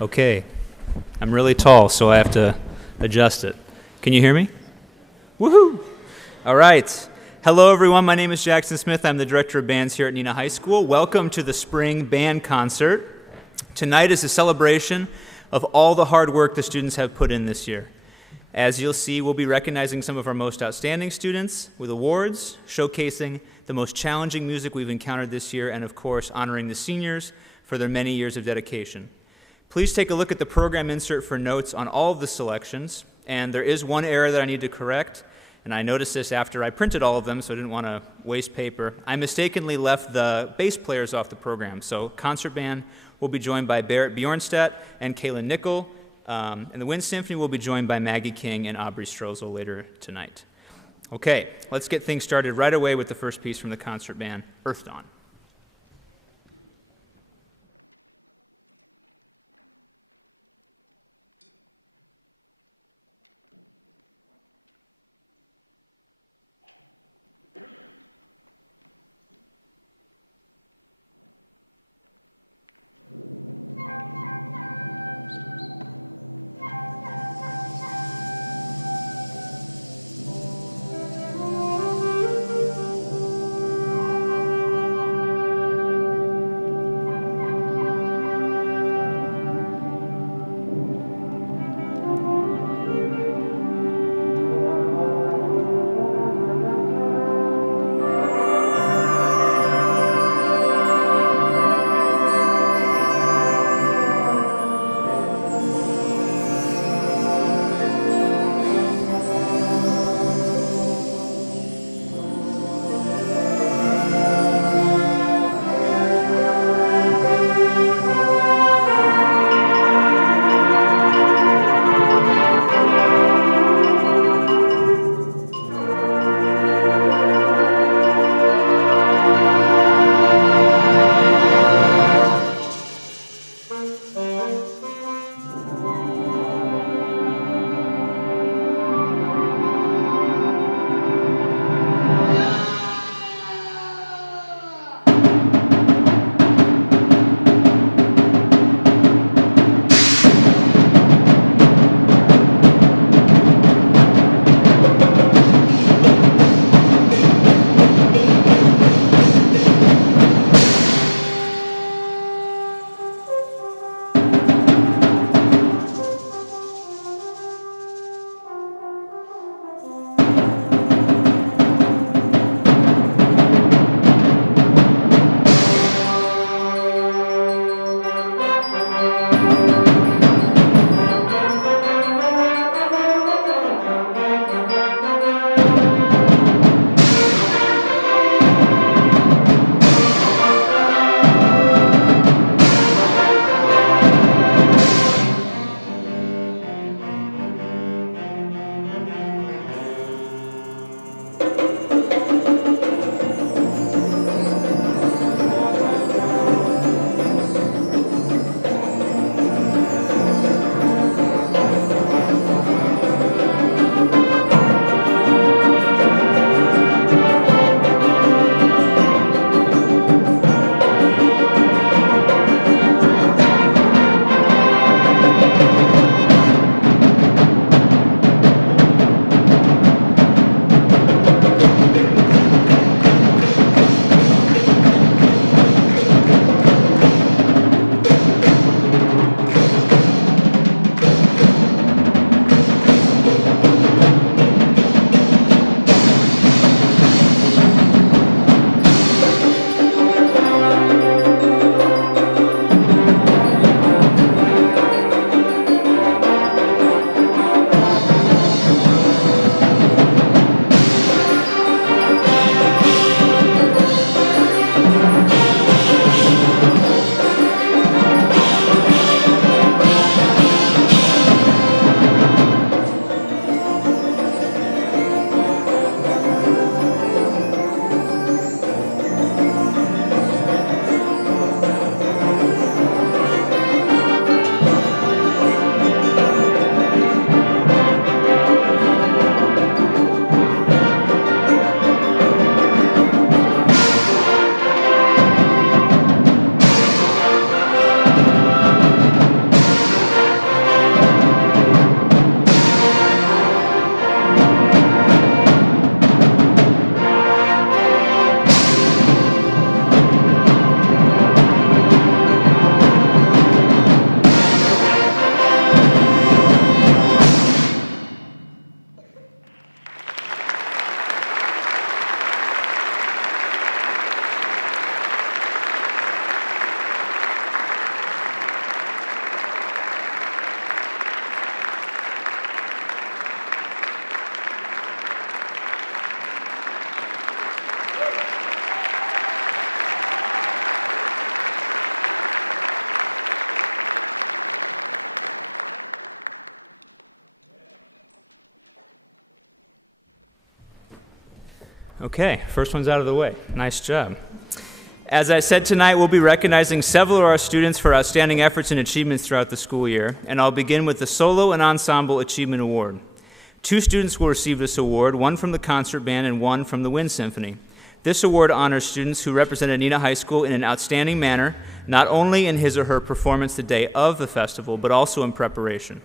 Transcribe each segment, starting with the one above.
Okay, I'm really tall, so I have to adjust it. Can you hear me? Woohoo! All right. Hello, everyone. My name is Jackson Smith. I'm the director of bands here at Neenah High School. Welcome to the Spring Band Concert. Tonight is a celebration of all the hard work the students have put in this year. As you'll see, we'll be recognizing some of our most outstanding students with awards, showcasing the most challenging music we've encountered this year, and of course, honoring the seniors for their many years of dedication. Please take a look at the program insert for notes on all of the selections, and there is one error that I need to correct, and I noticed this after I printed all of them, so I didn't want to waste paper. I mistakenly left the bass players off the program, so concert band will be joined by Barrett Bjornstedt and Kaylin Nickel, and the Wind Symphony will be joined by Maggie King and Aubrey Strozel later tonight. Okay, let's get things started right away with the first piece from the concert band, Earth Dawn. Okay, first one's out of the way. Nice job. As I said tonight, we'll be recognizing several of our students for outstanding efforts and achievements throughout the school year, and I'll begin with the Solo and Ensemble Achievement Award. 2 students will receive this award, one from the concert band and one from the Wind Symphony. This award honors students who represented Neenah High School in an outstanding manner, not only in his or her performance the day of the festival, but also in preparation.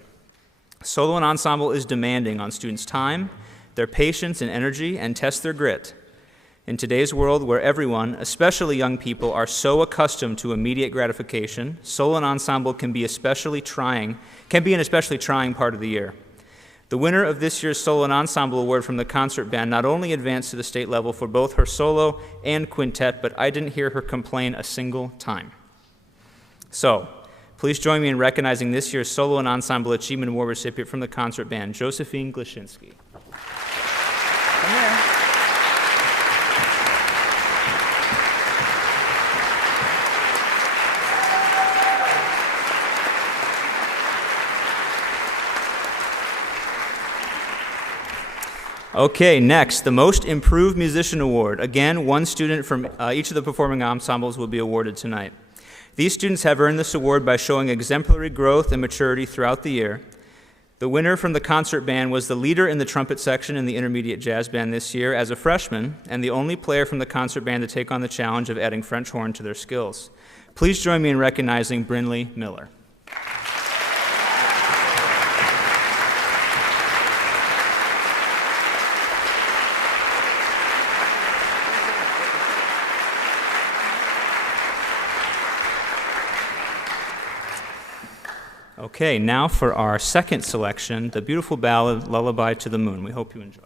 Solo and ensemble is demanding on students' time, their patience and energy, and tests their grit. In today's world where everyone, especially young people, are so accustomed to immediate gratification, solo and ensemble can be an especially trying part of the year. The winner of this year's Solo and Ensemble Award from the concert band not only advanced to the state level for both her solo and quintet, but I didn't hear her complain a single time. So, please join me in recognizing this year's Solo and Ensemble Achievement Award recipient from the concert band, Josephine Glashinsky. Okay, next, the Most Improved Musician Award. Again, one student from each of the performing ensembles will be awarded tonight. These students have earned this award by showing exemplary growth and maturity throughout the year. The winner from the concert band was the leader in the trumpet section in the intermediate jazz band this year as a freshman, and the only player from the concert band to take on the challenge of adding French horn to their skills. Please join me in recognizing Brinley Miller. Okay, now for our second selection, the beautiful ballad, Lullabi to the Moon. We hope you enjoy.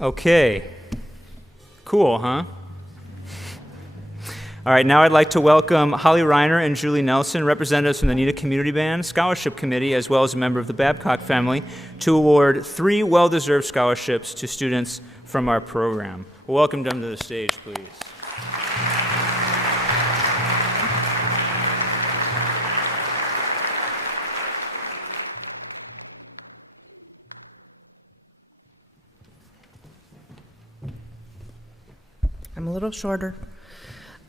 Okay. Cool, huh? All right, now I'd like to welcome Holly Reiner and Julie Nelson, representatives from the Neenah Community Band Scholarship Committee, as well as a member of the Babcock family, to award 3 well-deserved scholarships to students from our program. Welcome them to the stage, please. I'm a little shorter.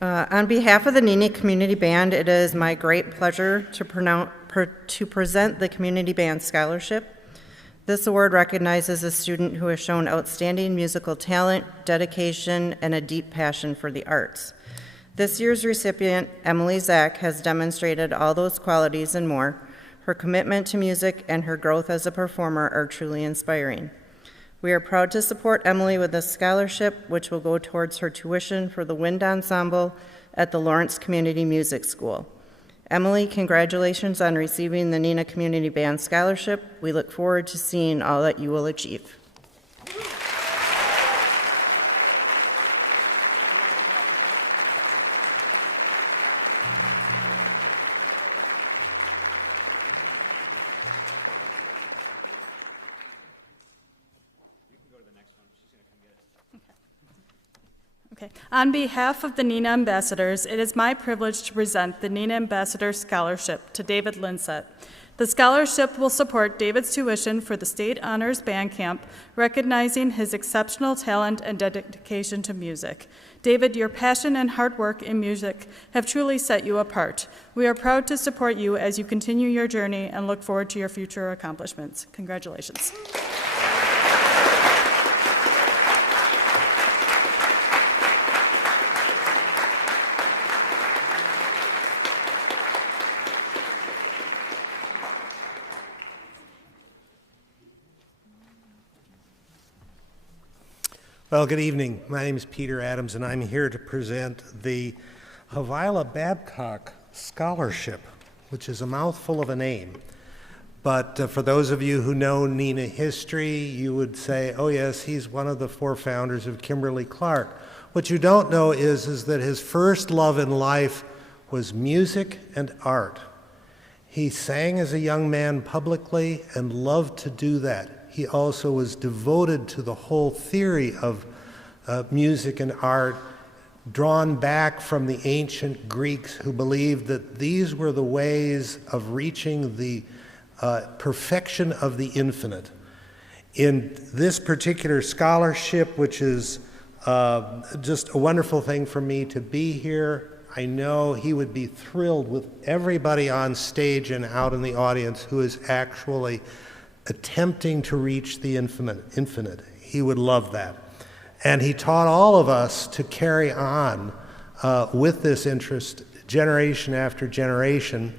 On behalf of the Neenah Community Band, it is my great pleasure to present the Community Band Scholarship. This award recognizes a student who has shown outstanding musical talent, dedication, and a deep passion for the arts. This year's recipient, Emily Zach, has demonstrated all those qualities and more. Her commitment to music and her growth as a performer are truly inspiring. We are proud to support Emily with this scholarship, which will go towards her tuition for the wind ensemble at the Lawrence Community Music School. Emily, congratulations on receiving the Neenah Community Band Scholarship. We look forward to seeing all that you will achieve. Okay. On behalf of the Neenah Ambassadors, it is my privilege to present the Neenah Ambassador Scholarship to David Linsett. The scholarship will support David's tuition for the State Honors Band Camp, recognizing his exceptional talent and dedication to music. David, your passion and hard work in music have truly set you apart. We are proud to support you as you continue your journey and look forward to your future accomplishments. Congratulations. Well, good evening. My name is Peter Adams, and I'm here to present the Havila Babcock Scholarship, which is a mouthful of a name. But for those of you who know Neenah history, you would say, oh yes, he's one of the 4 founders of Kimberly-Clark. What you don't know is that his first love in life was music and art. He sang as a young man publicly and loved to do that. He also was devoted to the whole theory of music and art, drawn back from the ancient Greeks who believed that these were the ways of reaching the perfection of the infinite. In this particular scholarship, which is just a wonderful thing for me to be here, I know he would be thrilled with everybody on stage and out in the audience who is actually attempting to reach the infinite. He would love that. And he taught all of us to carry on with this interest generation after generation.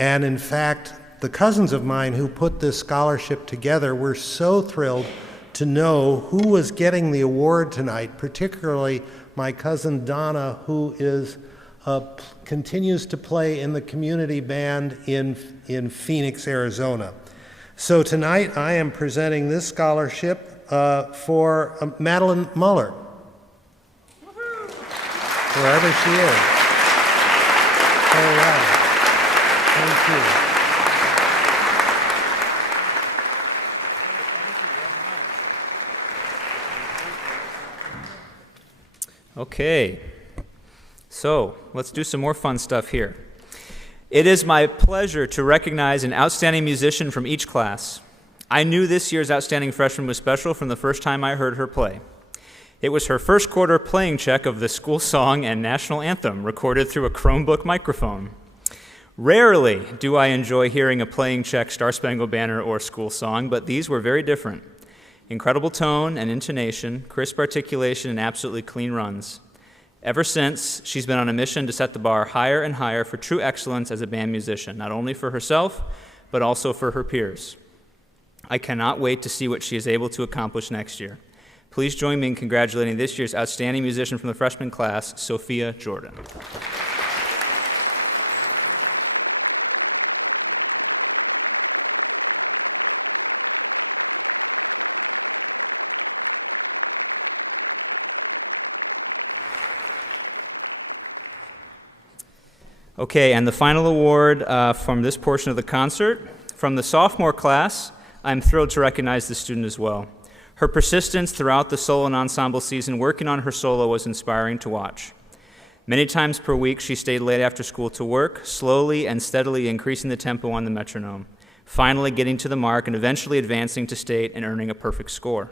And in fact, the cousins of mine who put this scholarship together were so thrilled to know who was getting the award tonight, particularly my cousin Donna, who continues to play in the community band in Phoenix, Arizona. So tonight I am presenting this scholarship for Madeline Muller, wherever she is. All right. Thank you. Okay, so let's do some more fun stuff here. It is my pleasure to recognize an outstanding musician from each class. I knew this year's outstanding freshman was special from the first time I heard her play. It was her first quarter playing check of the school song and national anthem recorded through a Chromebook microphone. Rarely do I enjoy hearing a playing check Star Spangled Banner or school song, but these were very different. Incredible tone and intonation, crisp articulation, and absolutely clean runs. Ever since, she's been on a mission to set the bar higher and higher for true excellence as a band musician, not only for herself, but also for her peers. I cannot wait to see what she is able to accomplish next year. Please join me in congratulating this year's outstanding musician from the freshman class, Sophia Jordan. Okay, and the final award from this portion of the concert, from the sophomore class, I'm thrilled to recognize the student as well. Her persistence throughout the solo and ensemble season working on her solo was inspiring to watch. Many times per week, she stayed late after school to work, slowly and steadily increasing the tempo on the metronome, finally getting to the mark and eventually advancing to state and earning a perfect score.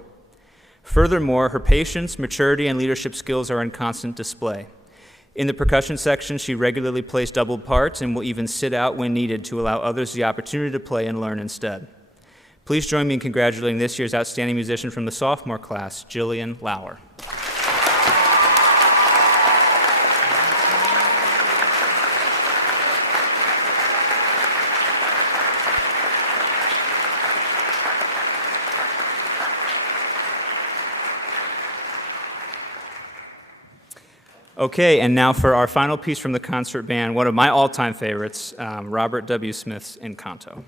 Furthermore, her patience, maturity, and leadership skills are on constant display. In the percussion section, she regularly plays double parts and will even sit out when needed to allow others the opportunity to play and learn instead. Please join me in congratulating this year's outstanding musician from the sophomore class, Jillian Lauer. Okay, and now for our final piece from the concert band, one of my all-time favorites, Robert W. Smith's Encanto.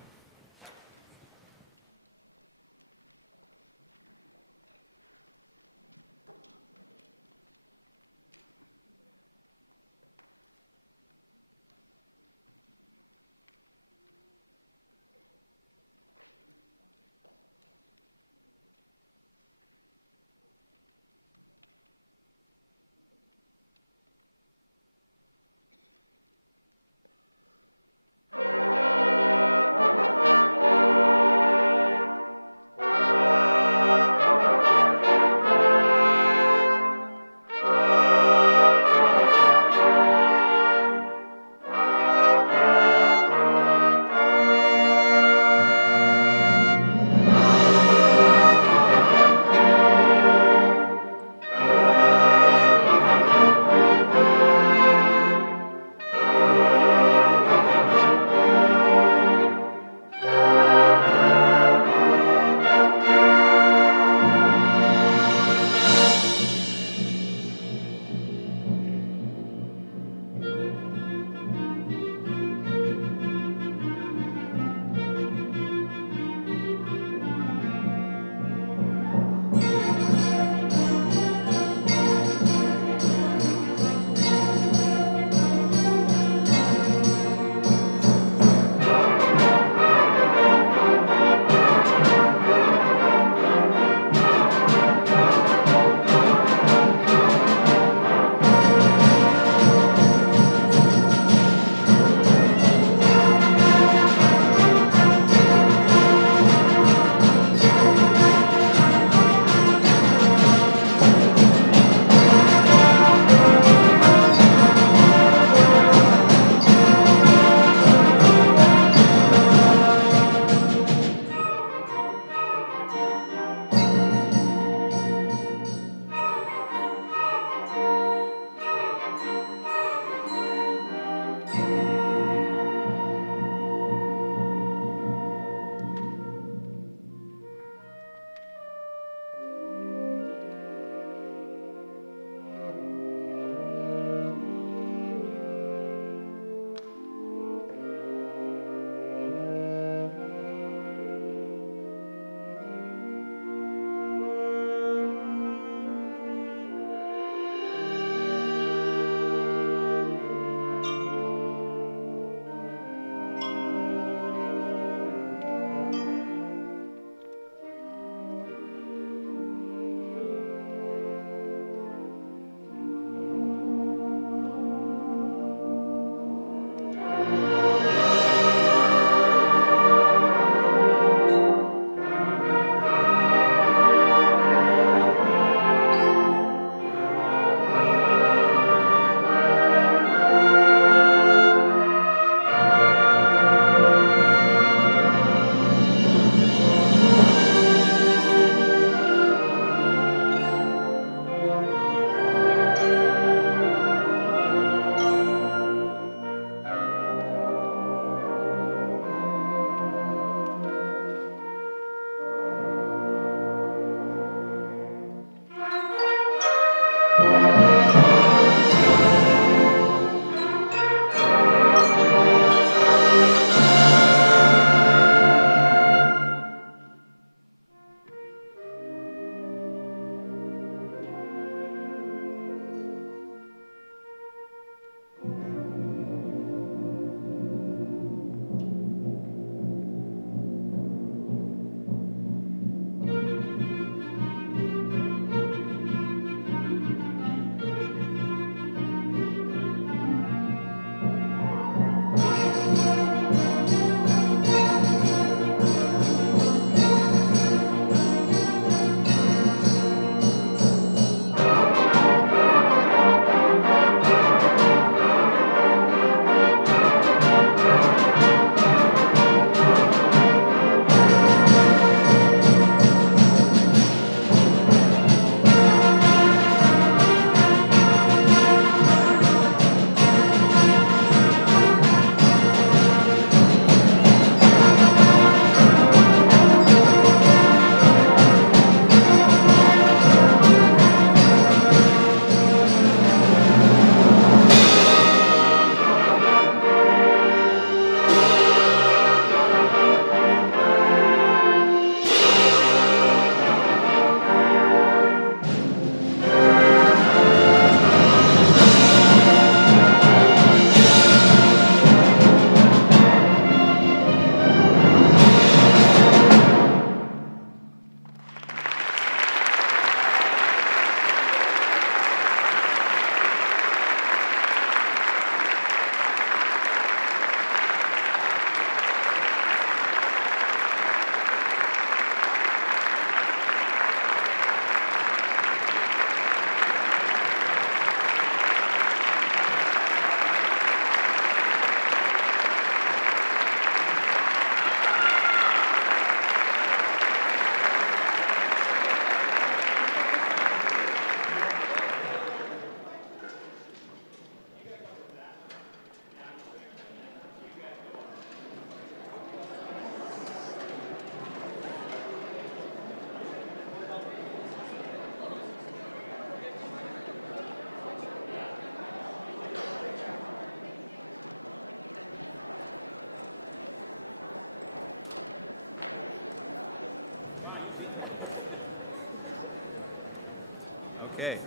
Okay.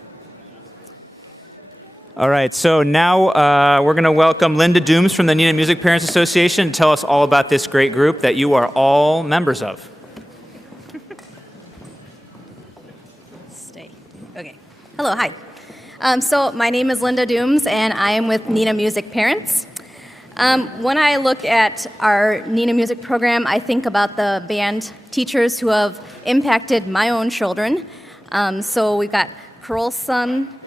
All right, so now we're going to welcome Linda Dooms from the Neenah Music Parents Association to tell us all about this great group that you are all members of. Stay. Okay. Hello, hi. So my name is Linda Dooms, and I am with Neenah Music Parents. When I look at our Neenah Music program, I think about the band teachers who have impacted my own children. So we've got Carlson,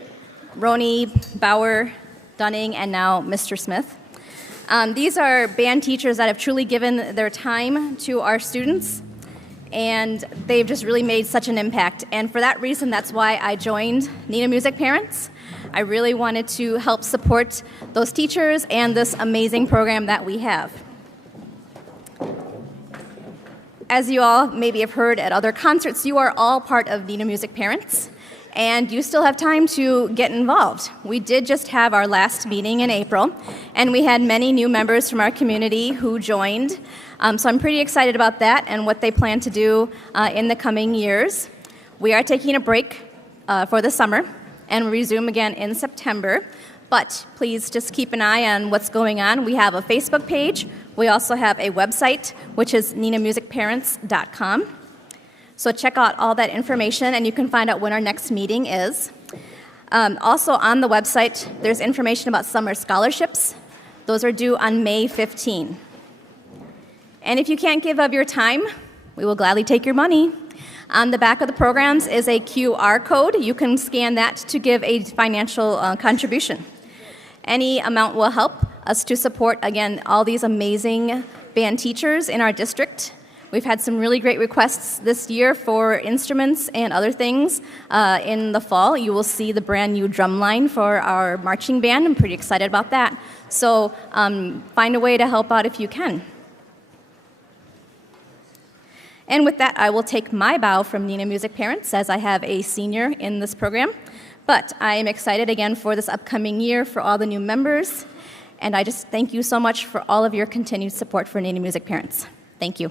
Roney, Bauer, Dunning, and now Mr. Smith. These are band teachers that have truly given their time to our students, and they've just really made such an impact. And for that reason, that's why I joined Neenah Music Parents. I really wanted to help support those teachers and this amazing program that we have. As you all maybe have heard at other concerts, you are all part of Neenah Music Parents, and you still have time to get involved. We did just have our last meeting in April, and we had many new members from our community who joined. So I'm pretty excited about that and what they plan to do in the coming years. We are taking a break for the summer and resume again in September. But please just keep an eye on what's going on. We have a Facebook page. We also have a website, which is neenahmusicparents.com. So check out all that information, and you can find out when our next meeting is. Also on the website, there's information about summer scholarships. Those are due on May 15. And if you can't give of your time, we will gladly take your money. On the back of the programs is a QR code. You can scan that to give a financial contribution. Any amount will help us to support, again, all these amazing band teachers in our district. We've had some really great requests this year for instruments and other things. In the fall, you will see the brand new drum line for our marching band. I'm pretty excited about that. So find a way to help out if you can. And with that, I will take my bow from Neenah Music Parents, as I have a senior in this program. But I am excited again for this upcoming year, for all the new members. And I just thank you so much for all of your continued support for Neenah Music Parents. Thank you.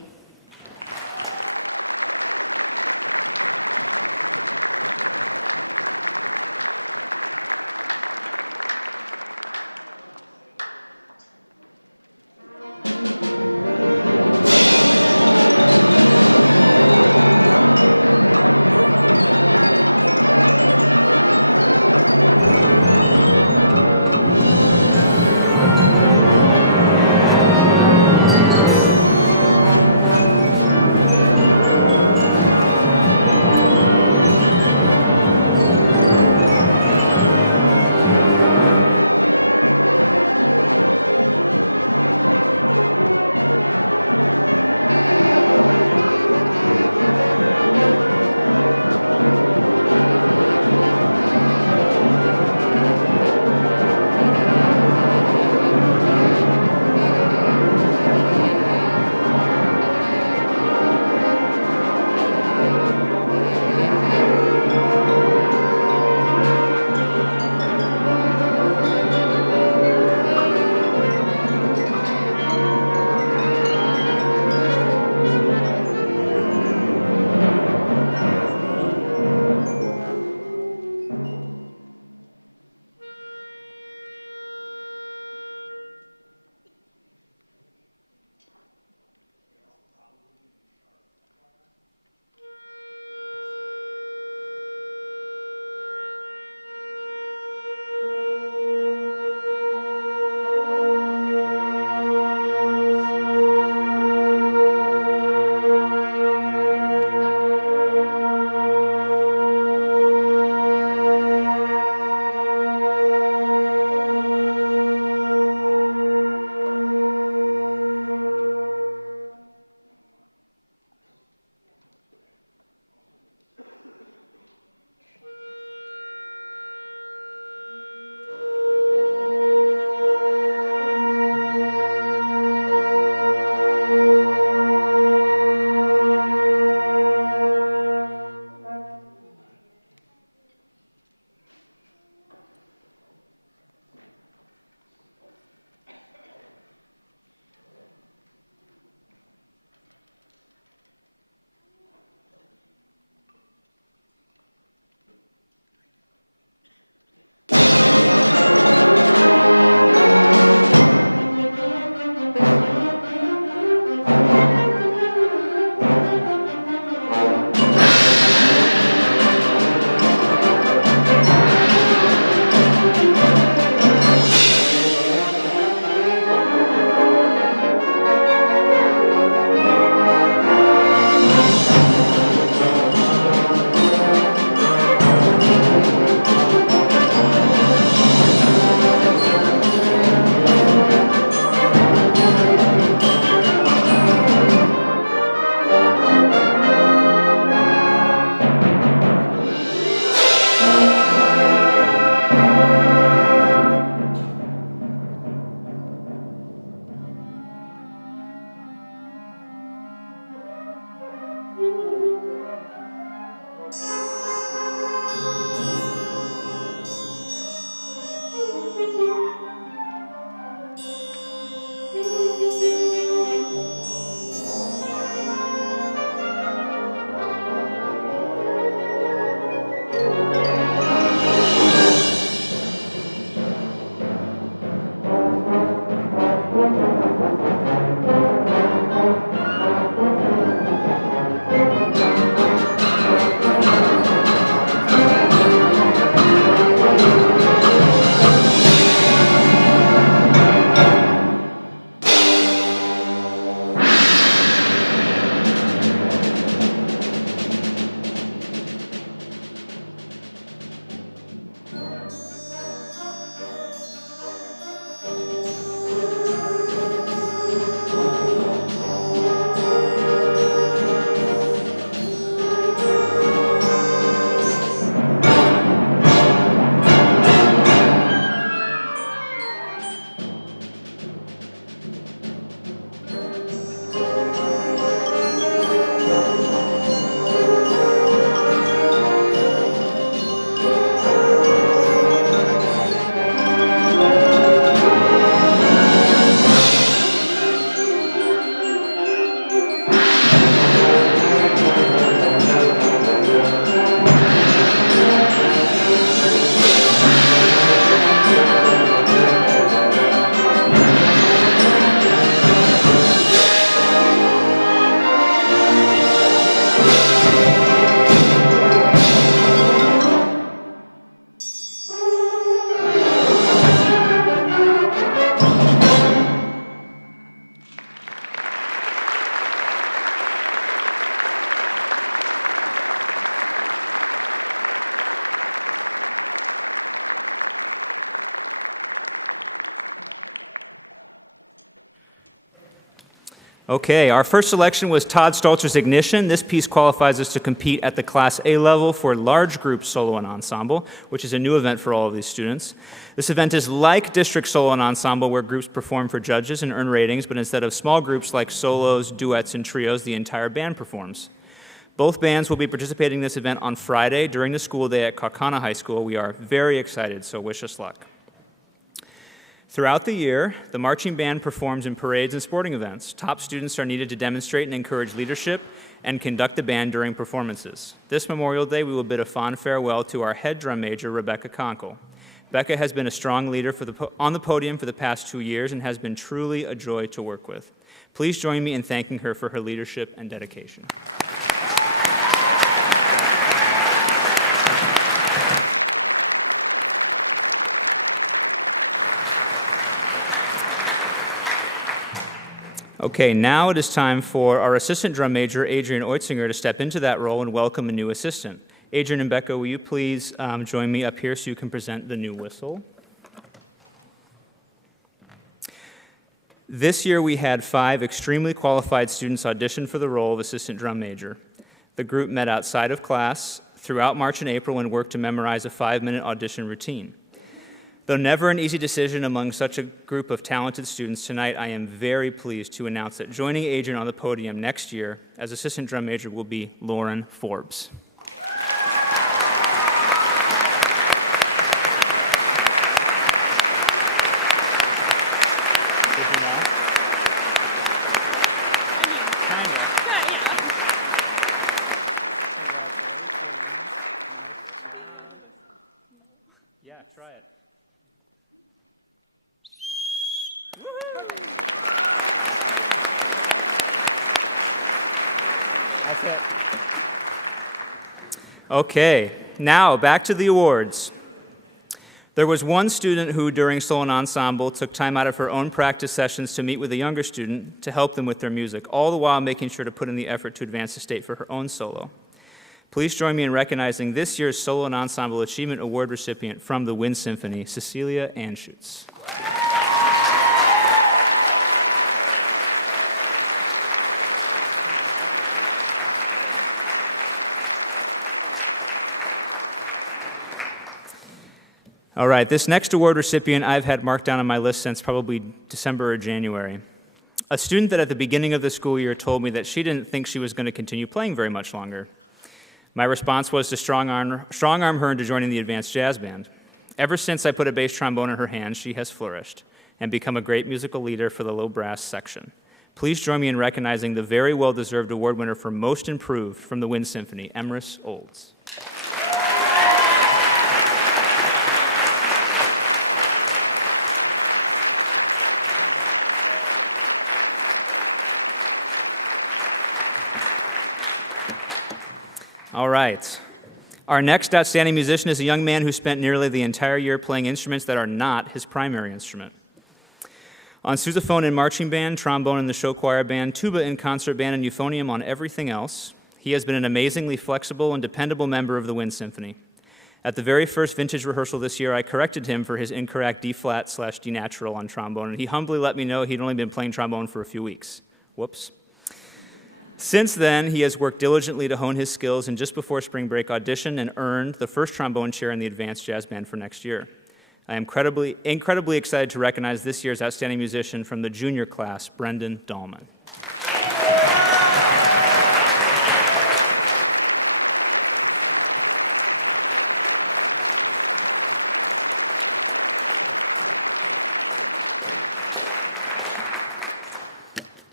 Okay, our first selection was Todd Stalter's Ignition. This piece qualifies us to compete at the Class A level for large group solo and ensemble, which is a new event for all of these students. This event is like district solo and ensemble, where groups perform for judges and earn ratings, but instead of small groups like solos, duets, and trios, the entire band performs. Both bands will be participating in this event on Friday during the school day at Kaukauna High School. We are very excited, so wish us luck. Throughout the year, the marching band performs in parades and sporting events. Top students are needed to demonstrate and encourage leadership and conduct the band during performances. This Memorial Day, we will bid a fond farewell to our head drum major, Rebecca Conkle. Becca has been a strong leader on the podium for the past 2 years and has been truly a joy to work with. Please join me in thanking her for her leadership and dedication. Okay, now it is time for our assistant drum major, Adrian Oitzinger, to step into that role and welcome a new assistant. Adrian and Becca, will you please join me up here so you can present the new whistle? This year we had 5 extremely qualified students audition for the role of assistant drum major. The group met outside of class throughout March and April and worked to memorize a 5-minute audition routine. Though never an easy decision among such a group of talented students, tonight I am very pleased to announce that joining Adrian on the podium next year as assistant drum major will be Lauren Forbes. Okay, now back to the awards. There was one student who, during solo and ensemble, took time out of her own practice sessions to meet with a younger student to help them with their music, all the while making sure to put in the effort to advance the state for her own solo. Please join me in recognizing this year's Solo and Ensemble Achievement Award recipient from the Wind Symphony, Cecilia Anschutz. All right, this next award recipient I've had marked down on my list since probably December or January. A student that at the beginning of the school year told me that she didn't think she was going to continue playing very much longer. My response was to strong-arm her into joining the advanced jazz band. Ever since I put a bass trombone in her hands, she has flourished and become a great musical leader for the low brass section. Please join me in recognizing the very well-deserved award winner for Most Improved from the Wind Symphony, Emrys Olds. All right. Our next outstanding musician is a young man who spent nearly the entire year playing instruments that are not his primary instrument. On sousaphone in marching band, trombone in the show choir band, tuba in concert band, and euphonium on everything else, he has been an amazingly flexible and dependable member of the Wind Symphony. At the very first vintage rehearsal this year, I corrected him for his incorrect D-flat/D natural on trombone, and he humbly let me know he'd only been playing trombone for a few weeks. Whoops. Since then, he has worked diligently to hone his skills and just before spring break auditioned and earned the first trombone chair in the advanced jazz band for next year. I am incredibly excited to recognize this year's outstanding musician from the junior class, Brendan Dahlman.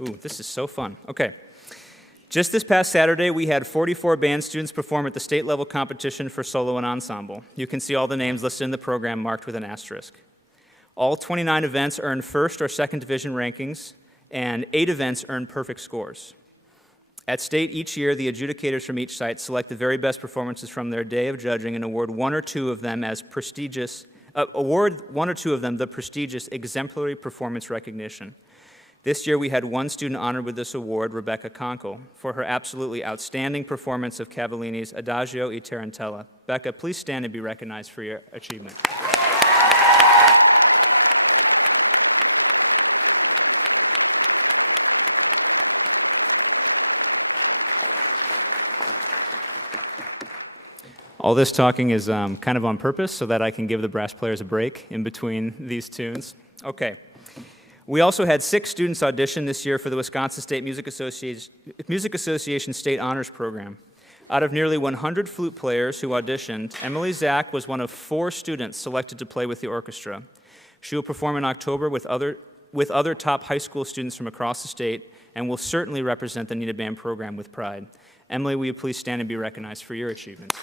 Ooh, this is so fun. Okay. Just this past Saturday, we had 44 band students perform at the state-level competition for solo and ensemble. You can see all the names listed in the program marked with an asterisk. All 29 events earned first or second division rankings, and 8 events earned perfect scores. At state each year, the adjudicators from each site select the very best performances from their day of judging and award one or two of them the prestigious exemplary performance recognition. This year, we had one student honored with this award, Rebecca Conkle, for her absolutely outstanding performance of Cavallini's Adagio e Tarantella. Becca, please stand and be recognized for your achievement. All this talking is kind of on purpose so that I can give the brass players a break in between these tunes. Okay. We also had 6 students audition this year for the Wisconsin State Music Association State Honors Program. Out of nearly 100 flute players who auditioned, Emily Zach was one of 4 students selected to play with the orchestra. She will perform in October with other top high school students from across the state and will certainly represent the Neenah Band program with pride. Emily, will you please stand and be recognized for your achievements?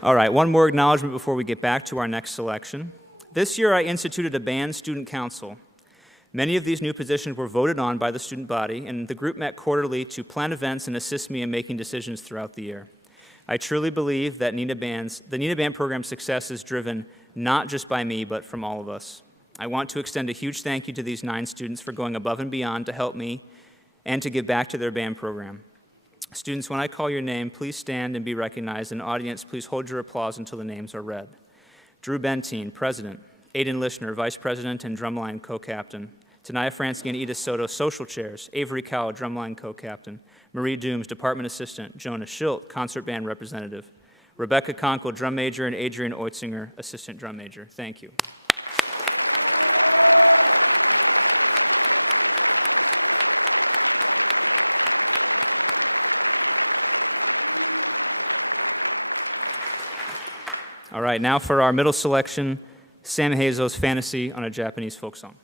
All right, one more acknowledgement before we get back to our next selection. This year I instituted a band student council. Many of these new positions were voted on by the student body, and the group met quarterly to plan events and assist me in making decisions throughout the year. I truly believe that the Neenah Band program's success is driven not just by me, but from all of us. I want to extend a huge thank you to these 9 students for going above and beyond to help me and to give back to their band program. Students, when I call your name, please stand and be recognized, and audience, please hold your applause until the names are read. Drew Bentine, President. Aiden Lishner, Vice President and Drumline Co-Captain. Tanaya Fransky and Edith Soto, Social Chairs. Avery Cowell, Drumline Co-Captain. Marie Dooms, Department Assistant. Jonah Schilt, Concert Band Representative. Rebecca Conkle, Drum Major, and Adrian Oitzinger, Assistant Drum Major. Thank you. All right, now for our middle selection, Sam Hazo's Fantasy on a Japanese folk song.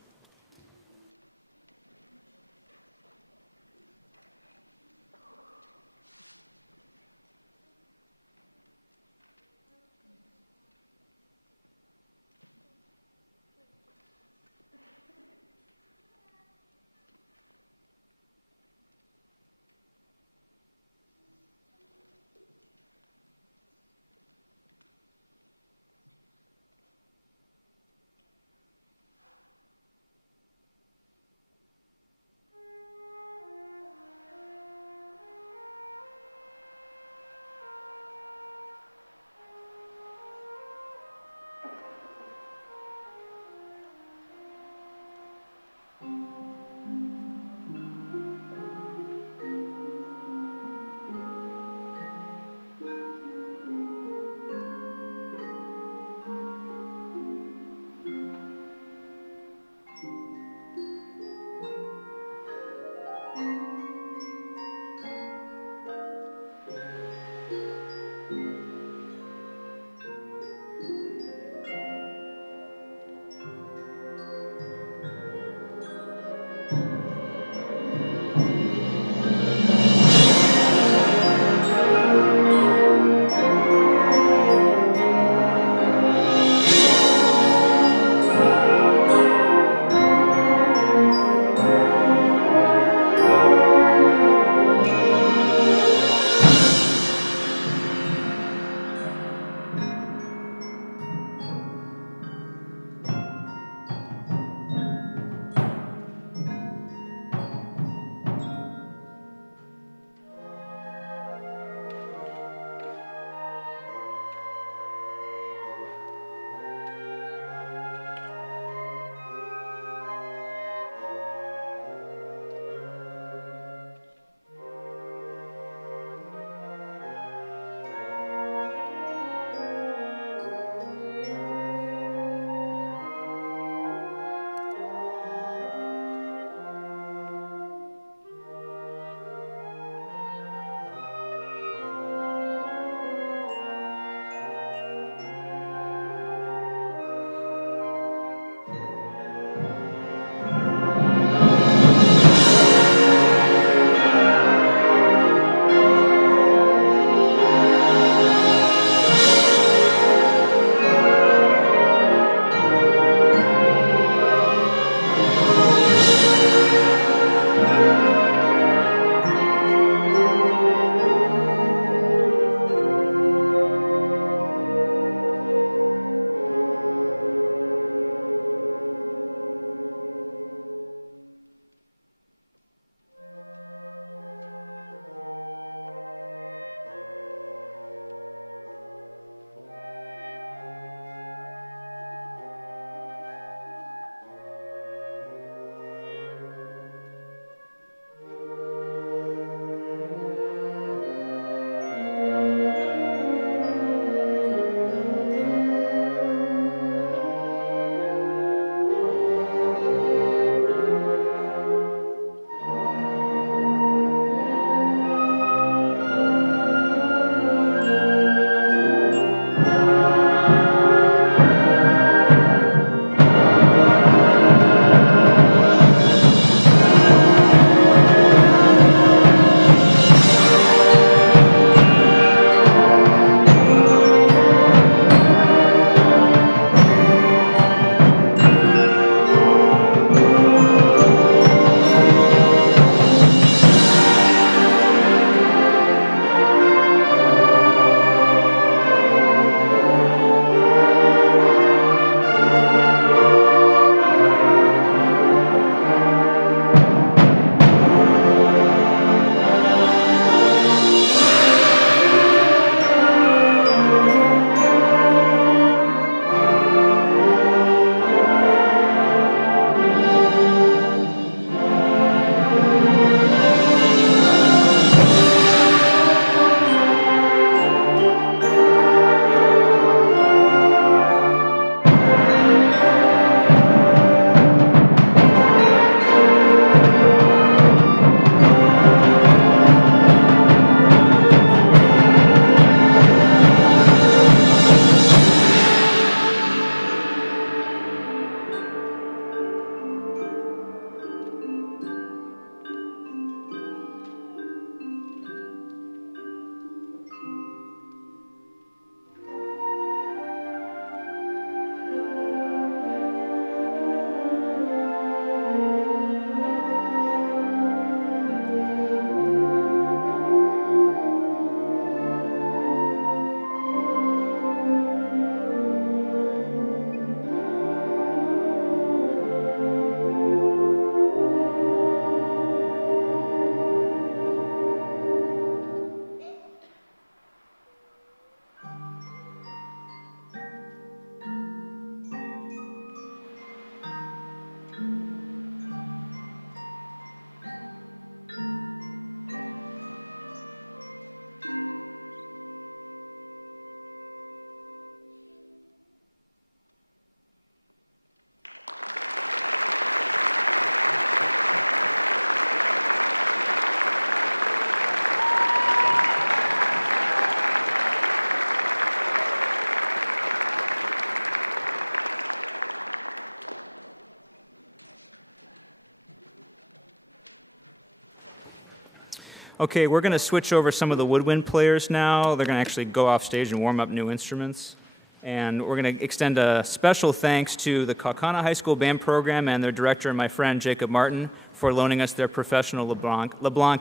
Okay, we're going to switch over some of the woodwind players now. They're going to actually go off stage and warm up new instruments. And we're going to extend a special thanks to the Kaukauna High School Band Program and their director, my friend Jacob Martin, for loaning us their professional LeBlanc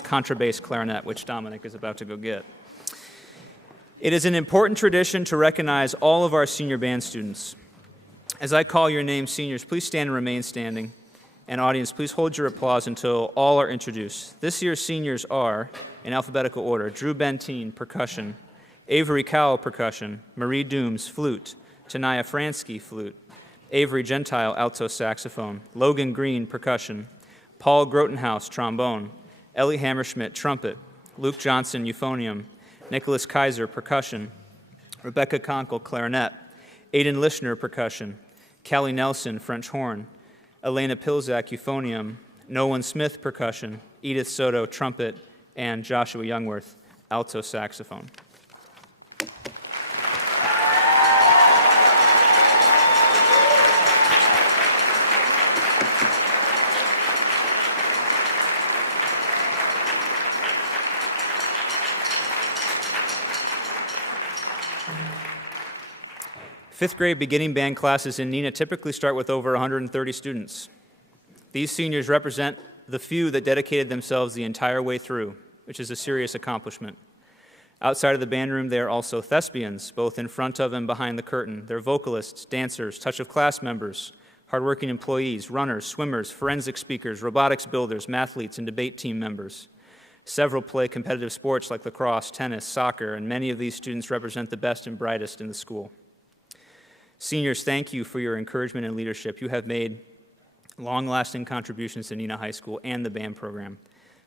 contrabass clarinet, which Dominic is about to go get. It is an important tradition to recognize all of our senior band students. As I call your names, seniors, please stand and remain standing. And audience, please hold your applause until all are introduced. This year's seniors are, in alphabetical order, Drew Bentine, percussion, Avery Cowell, percussion, Marie Dooms, flute, Tanaya Fransky, flute, Avery Gentile, alto saxophone, Logan Green, percussion, Paul Grotenhouse, trombone, Ellie Hammerschmidt, trumpet, Luke Johnson, euphonium, Nicholas Kaiser, percussion, Rebecca Conkle, clarinet, Aidan Lishner, percussion, Callie Nelson, French horn, Elena Pilzak, euphonium, Nolan Smith, percussion, Edith Soto, trumpet, and Joshua Youngworth, alto saxophone. Fifth grade beginning band classes in Neenah typically start with over 130 students. These seniors represent the few that dedicated themselves the entire way through, which is a serious accomplishment. Outside of the band room, they are also thespians, both in front of and behind the curtain. They're vocalists, dancers, touch of class members, hardworking employees, runners, swimmers, forensic speakers, robotics builders, mathletes, and debate team members. Several play competitive sports like lacrosse, tennis, soccer, and many of these students represent the best and brightest in the school. Seniors, thank you for your encouragement and leadership. You have made long-lasting contributions to Neenah High School and the band program.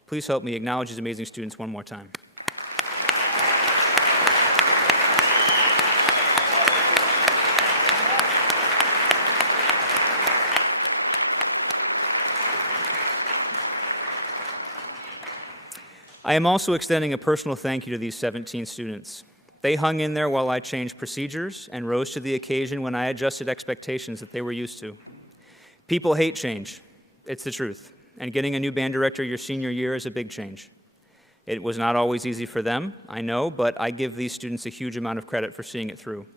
Please help me acknowledge these amazing students one more time. I am also extending a personal thank you to these 17 students. They hung in there while I changed procedures and rose to the occasion when I adjusted expectations that they were used to. People hate change. It's the truth. And getting a new band director your senior year is a big change. It was not always easy for them, I know, but I give these students a huge amount of credit for seeing it through.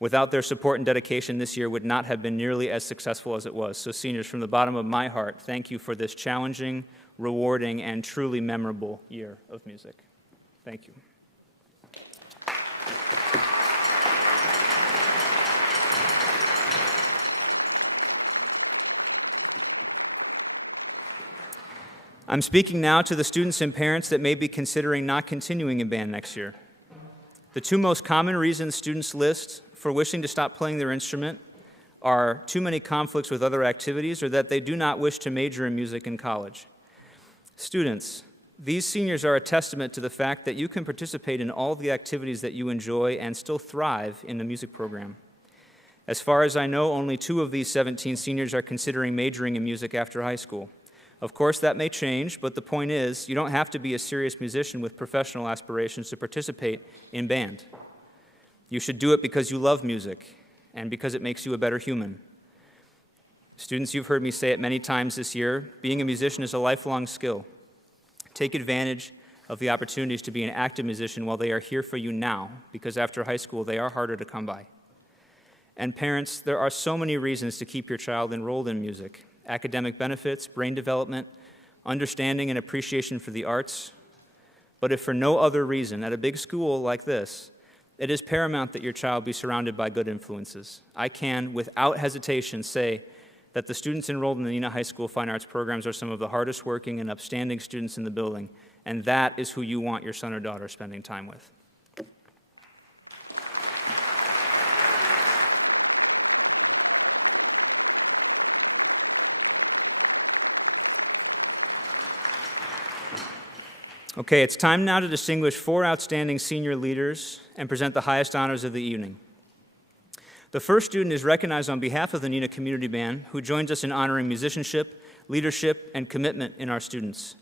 Without their support and dedication, this year would not have been nearly as successful as it was. So seniors, from the bottom of my heart, thank you for this challenging, rewarding, and truly memorable year of music. Thank you. I'm speaking now to the students and parents that may be considering not continuing in band next year. The two most common reasons students list for wishing to stop playing their instrument are too many conflicts with other activities or that they do not wish to major in music in college. Students, these seniors are a testament to the fact that you can participate in all the activities that you enjoy and still thrive in the music program. As far as I know, only 2 of these 17 seniors are considering majoring in music after high school. Of course, that may change, but the point is, you don't have to be a serious musician with professional aspirations to participate in band. You should do it because you love music and because it makes you a better human. Students, you've heard me say it many times this year, being a musician is a lifelong skill. Take advantage of the opportunities to be an active musician while they are here for you now, because after high school, they are harder to come by. And parents, there are so many reasons to keep your child enrolled in music. Academic benefits, brain development, understanding and appreciation for the arts. But if for no other reason, at a big school like this, it is paramount that your child be surrounded by good influences. I can, without hesitation, say that the students enrolled in the Neenah High School Fine Arts programs are some of the hardest working and upstanding students in the building, and that is who you want your son or daughter spending time with. Okay, it's time now to distinguish 4 outstanding senior leaders and present the highest honors of the evening. The first student is recognized on behalf of the Neenah Community Band, who joins us in honoring musicianship, leadership, and commitment in our students.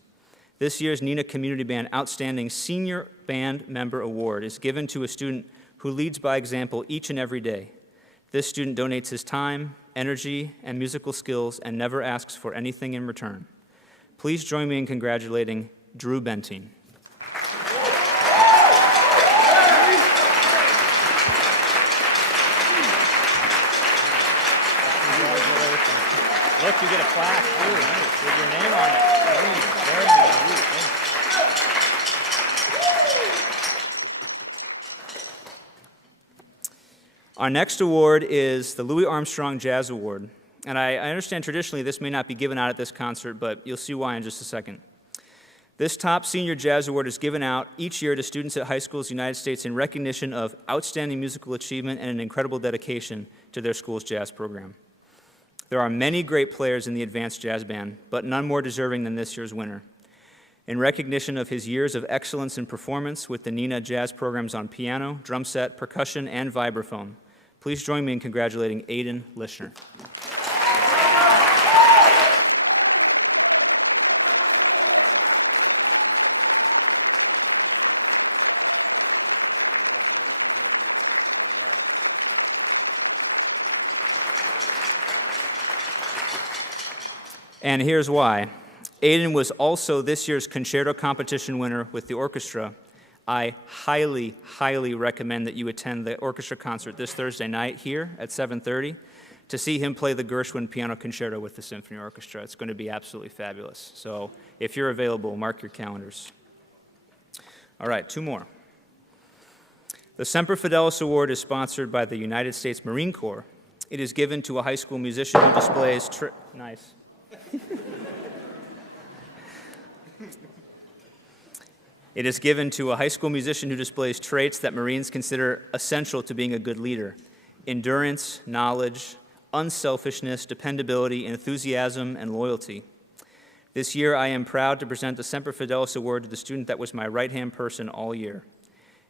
This year's Neenah Community Band Outstanding Senior Band Member Award is given to a student who leads by example each and every day. This student donates his time, energy, and musical skills and never asks for anything in return. Please join me in congratulating Drew Bentine. Our next award is the Louis Armstrong Jazz Award. And I understand traditionally this may not be given out at this concert, but you'll see why in just a second. This top senior jazz award is given out each year to students at high schools in the United States in recognition of outstanding musical achievement and an incredible dedication to their school's jazz program. There are many great players in the advanced jazz band, but none more deserving than this year's winner. In recognition of his years of excellence in performance with the Neenah jazz programs on piano, drum set, percussion, and vibraphone, please join me in congratulating Aiden Lishner. And here's why. Aiden was also this year's concerto competition winner with the orchestra. I highly, highly recommend that you attend the orchestra concert this Thursday night here at 7:30 to see him play the Gershwin Piano Concerto with the Symphony Orchestra. It's going to be absolutely fabulous. So if you're available, mark your calendars. All right, two more. The Semper Fidelis Award is sponsored by the United States Marine Corps. It is given to a high school musician who displays nice. It is given to a high school musician who displays traits that Marines consider essential to being a good leader: endurance, knowledge, unselfishness, dependability, enthusiasm, and loyalty. This year, I am proud to present the Semper Fidelis Award to the student that was my right-hand person all year.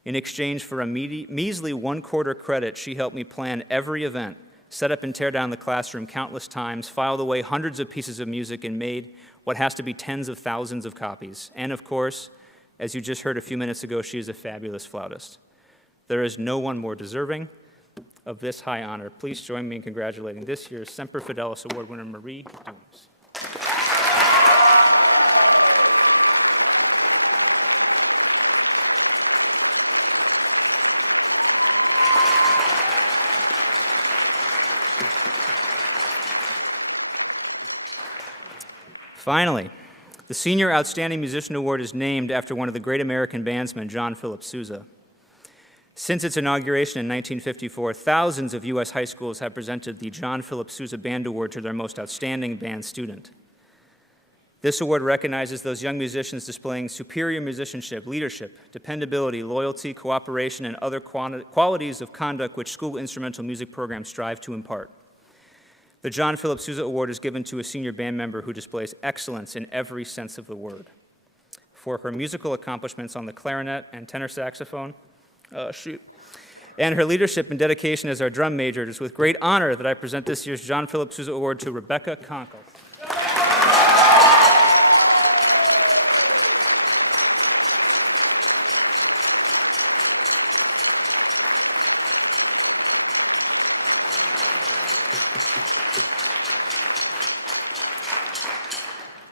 In exchange for a measly one-quarter credit, she helped me plan every event, set up and tear down the classroom countless times, filed away hundreds of pieces of music, and made what has to be tens of thousands of copies. And of course, as you just heard a few minutes ago, she is a fabulous flautist. There is no one more deserving of this high honor. Please join me in congratulating this year's Semper Fidelis Award winner, Marie Dooms. Finally, the Senior Outstanding Musician Award is named after one of the great American bandsmen, John Philip Sousa. Since its inauguration in 1954, thousands of U.S. high schools have presented the John Philip Sousa Band Award to their most outstanding band student. This award recognizes those young musicians displaying superior musicianship, leadership, dependability, loyalty, cooperation, and other qualities of conduct which school instrumental music programs strive to impart. The John Philip Sousa Award is given to a senior band member who displays excellence in every sense of the word. For her musical accomplishments on the clarinet and tenor saxophone, and her leadership and dedication as our drum major, it is with great honor that I present this year's John Philip Sousa Award to Rebecca Conkle.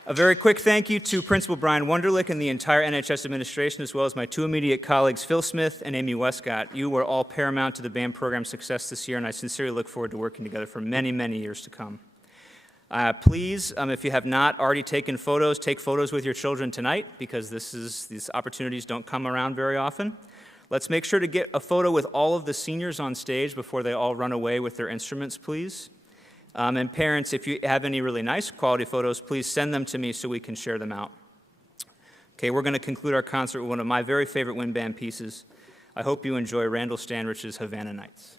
A very quick thank you to Principal Brian Wunderlich and the entire NHS administration, as well as my two immediate colleagues, Phil Smith and Amy Westcott. You were all paramount to the band program's success this year, and I sincerely look forward to working together for many, many years to come. Please, if you have not already taken photos, take photos with your children tonight, because these opportunities don't come around very often. Let's make sure to get a photo with all of the seniors on stage before they all run away with their instruments, please. And parents, if you have any really nice quality photos, please send them to me so we can share them out. Okay, we're going to conclude our concert with one of my very favorite wind band pieces. I hope you enjoy Randall Standrich's Havana Nights.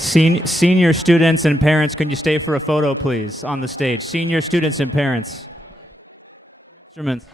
Senior students and parents, can you stay for a photo, please, on the stage? Senior students and parents. Instruments.